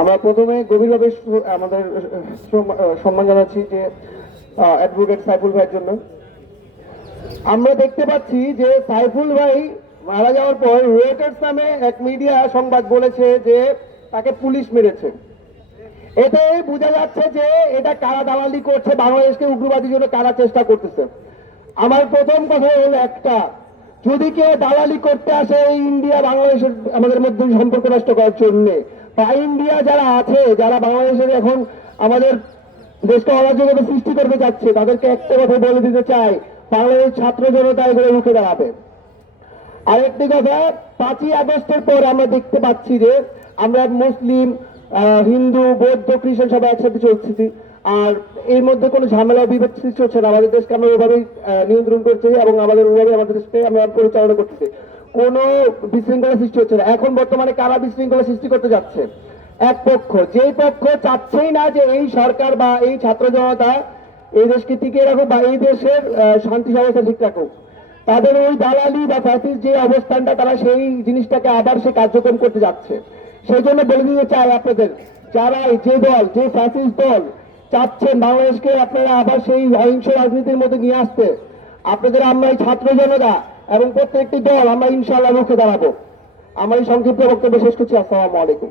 আমরা প্রথমে গভীরভাবে আমাদের সম্মান জানাচ্ছি যে অ্যাডভোকেট সাইফুল ভাইয়ের জন্য। আমরা দেখতে পাচ্ছি যে সাইফুল ভাই মারা যাওয়ার পর রয়েটার্স নামে এক মিডিয়া সংবাদ বলেছে যে তাকে পুলিশ মেরেছে। এতে বোঝা যাচ্ছে যে এটা কারা দালালি করছে, বাংলাদেশকে উগ্রবাদীর জন্য কারা চেষ্টা করতেছে। আমার প্রথম কথা হলো একটা, যদি কেউ দালালি করতে আসে, ইন্ডিয়া বাংলাদেশের আমাদের মধ্যে সম্পর্ক নষ্ট করার জন্য বা ইন্ডিয়া যারা আছে যারা বাংলাদেশের এখন আমাদের দেশকে অরাজকতা সৃষ্টি করতে যাচ্ছে তাদেরকে একটা কথা বলে দিতে চাই বাংলাদেশ ছাত্র জনতা এগুলো রুখে দাঁড়াবে। আরেকটি কথা পাঁচই আগস্টের পর আমরা দেখতে পাচ্ছি যে আমরা মুসলিম হিন্দু বৌদ্ধ খ্রিস্টান সবাই একসাথে চলছি আর এর মধ্যে কোনো ঝামেলা বিভেদ সৃষ্টি হচ্ছে না। আমাদের দেশকে আমরা ওইভাবেই আহ, নিয়ন্ত্রণ করছি এবং আমাদের ওইভাবে আমাদের দেশকে আমরা পরিচালনা করতেছি। কোনো বিশৃঙ্খলা সৃষ্টি হচ্ছে না। এখন বর্তমানে কারা বিশৃঙ্খলা সৃষ্টি করতে যাচ্ছে? এক পক্ষ। যে পক্ষ চাচ্ছেই না যে এই সরকার বা এই ছাত্র জনতা এই দেশকে টিকিয়ে রাখুক বা এই দেশের শান্তি ব্যবস্থা ঠিক রাখুক। তাদের ওই দালালি বা ফ্যাসিস যে অবস্থানটা, তারা সেই জিনিসটাকে আবার সে কার্যক্রম করতে যাচ্ছে। সেই জন্য বলে দিতে চাই আপনাদের, যারা যে দল, যে ফ্যাসিস দল চাচ্ছেন বাংলাদেশকে আপনারা আবার সেই অহিংস রাজনীতির মধ্যে নিয়ে আসতে, আপনাদের আমরা এই ছাত্র জনতা এবং প্রত্যেকটি দল আমরা ইনশাআল্লাহ রুখে দাঁড়াবো। আমার এই সংক্ষিপ্ত বক্তব্য শেষ করছি। আসসালামু আলাইকুম।